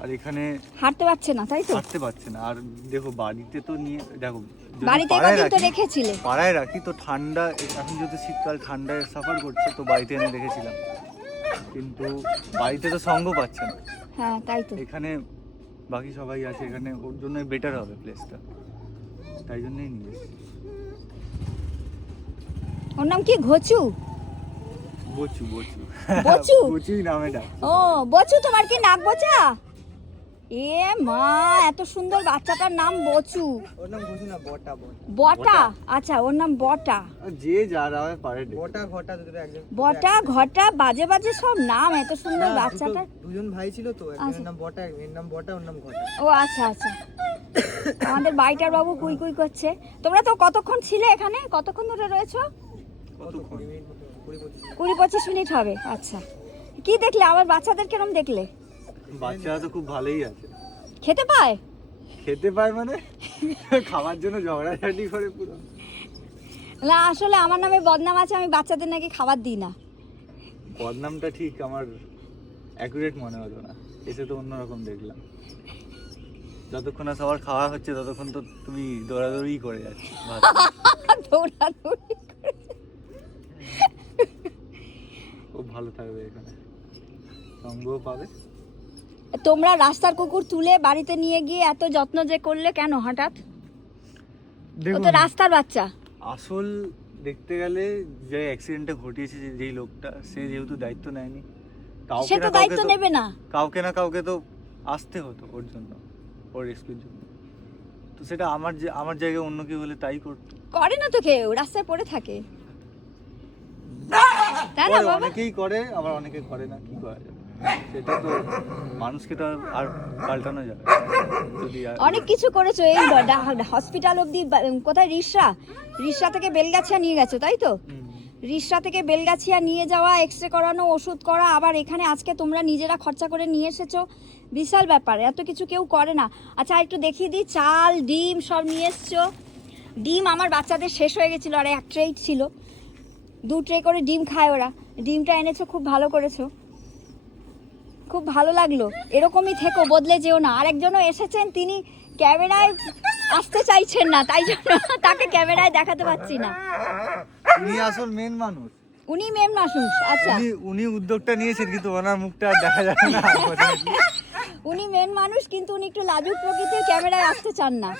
আর এখানে হাঁটতে পারছে না, তাই তো? হাঁটতে পারছে না। আর দেখো বাড়িতে তো নিয়ে দেখো, বাড়িতে কতদিন তো রেখেছিলে? পাড়ায় রাখি তো ঠান্ডা, এখন যেহেতু শীতকাল ঠান্ডায় সাফার করছে, তো বাড়িতে এনে রেখেছিলাম, কিন্তু বাড়িতে তো সঙ্গ পাচ্ছে না। হ্যাঁ তাই তো। এখানে বাকি সবাই আছে, এখানে ওর জন্য বেটার হবে প্লেসটা, তাই জন্যই নিয়ে এসেছি। ওর নাম কি? ঘচু? বচু বচু বচু? বচুই নামে ডাক। ও বচু, তোমার কি নাক বোচা? এ মা, এত সুন্দর বাচ্চাটার নাম বচু। ওর নাম ঘুষি না, বটা। বটা? আচ্ছা, ওর নাম বটা। যে যারা হয় পারে। বটা ঘটা দুটো একজন। বটা ঘটা বাজে বাজে সব নাম, এত সুন্দর বাচ্চাটা। দুজন ভাই ছিল তো, একজনের নাম বটা, এর নাম বটা, ওর নাম ঘটা। ও আচ্ছা আচ্ছা। আমাদের বাড়িটার বাবু কুই কুই করছে। তোমরা তো কতক্ষণ ছিলে এখানে? কতক্ষণ ধরে রয়েছো? কতক্ষণ? 20-25 মিনিট হবে। আচ্ছা, কি দেখলে আমার বাচ্চাদের? কেরম দেখলে? বাচ্চারা তো খুব ভালোই আছে। খেতে পায়? খেতে পায় মানে খাওয়ার জন্য ঝগড়াঝাটি করে পুরো। না আসলে আমার নামে বদনাম আছে, আমি বাচ্চাদের নাকি খাবার দিই না। বদনামটা ঠিক আমার অ্যাকুরেট মনে হলো না, এসে তো অন্যরকম দেখলাম। যতক্ষণ না সবার খাওয়া হচ্ছে ততক্ষণ তো তুমি দৌড়াদৌড়ি করে যাচ্ছ। দৌড়াদৌড়ি খুব ভালো থাকবে এখানে, সঙ্গও পাবে। তোমরা রাস্তার কুকুর তুলে বাড়িতে নিয়ে গিয়ে এত যত্ন যে করলে কেন হঠাৎ? ও তো রাস্তার বাচ্চা। আসল দেখতে গেলে যে অ্যাক্সিডেন্টটা ঘটিয়েছে যেই লোকটা, সে যেহেতু দায়িত্ব নেয়নি, সে তো দায়িত্ব নেবে না। কাউকে না কাউকে তো আসতে হতো ওর জন্য, ওর রেস্কিউর জন্য। তো সেটা আমার জায়গায় অন্য কেউ হলে তাই করতো। করে না তো কেউ, রাস্তায় পড়ে থাকে, তাই না বাবা? অনেকেই করে, আবার অনেকে করে না, কি করা যাবে? সেটা তো মানুষকে তো আর পাল্টানো যাবে না। যদি অনেক কিছু করেছো, এই হসপিটাল অবধি। কোথায়? রিসরা থেকে বেলগাছিয়া নিয়ে গেছো, তাই তো? রিসরা থেকে বেলগাছিয়া নিয়ে যাওয়া, এক্সরে করানো, ওষুধ করা, আবার এখানে আজকে তোমরা নিজেরা খরচা করে নিয়ে এসেছো। বিশাল ব্যাপার, এত কিছু কেউ করে না। আচ্ছা একটু দেখিয়ে দিই, চাল ডিম সব নিয়ে এসছো। ডিম আমার বাচ্চাদের শেষ হয়ে গেছিলো, আর এক ট্রে ছিল, 2 ট্রে করে ডিম খায় ওরা। ডিমটা এনেছো, খুব ভালো করেছো, খুব ভালো লাগলো। এরকমই থেকো, বদলে যেও না। আরেকজনও এসেছেন, তিনি ক্যামেরায় আসতে চাইছেন না, তাই জন্য তাকে ক্যামেরায় দেখাতে পাচ্ছি না। উনি আসল মেন মানুষ। উনি মেন মানুষ? আচ্ছা, উনি উদ্যোগটা নিয়েছেন, কিন্তু ওনার মুখটা আর দেখা যাবে না। উনি মেন মানুষ, কিন্তু উনি একটু লাজুক প্রকৃতির, ক্যামেরায় আসতে চান না।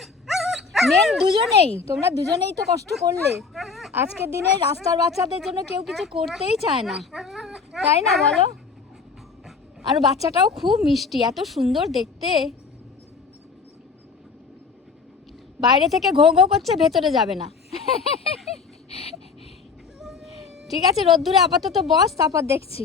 মেন দুজনেই, তোমরা দুজনেই তো কষ্ট করলে। আজকের দিনে রাস্তার বাচ্চাদের জন্য কেউ কিছু করতেই চায় না, তাই না বলো? আর বাচ্চাটাও খুব মিষ্টি, এত সুন্দর দেখতে। বাইরে থেকে ঘো ঘো করছে, ভেতরে যাবে না। ঠিক আছে, রোদ্দুরে আপাতত বস, তারপর দেখছি।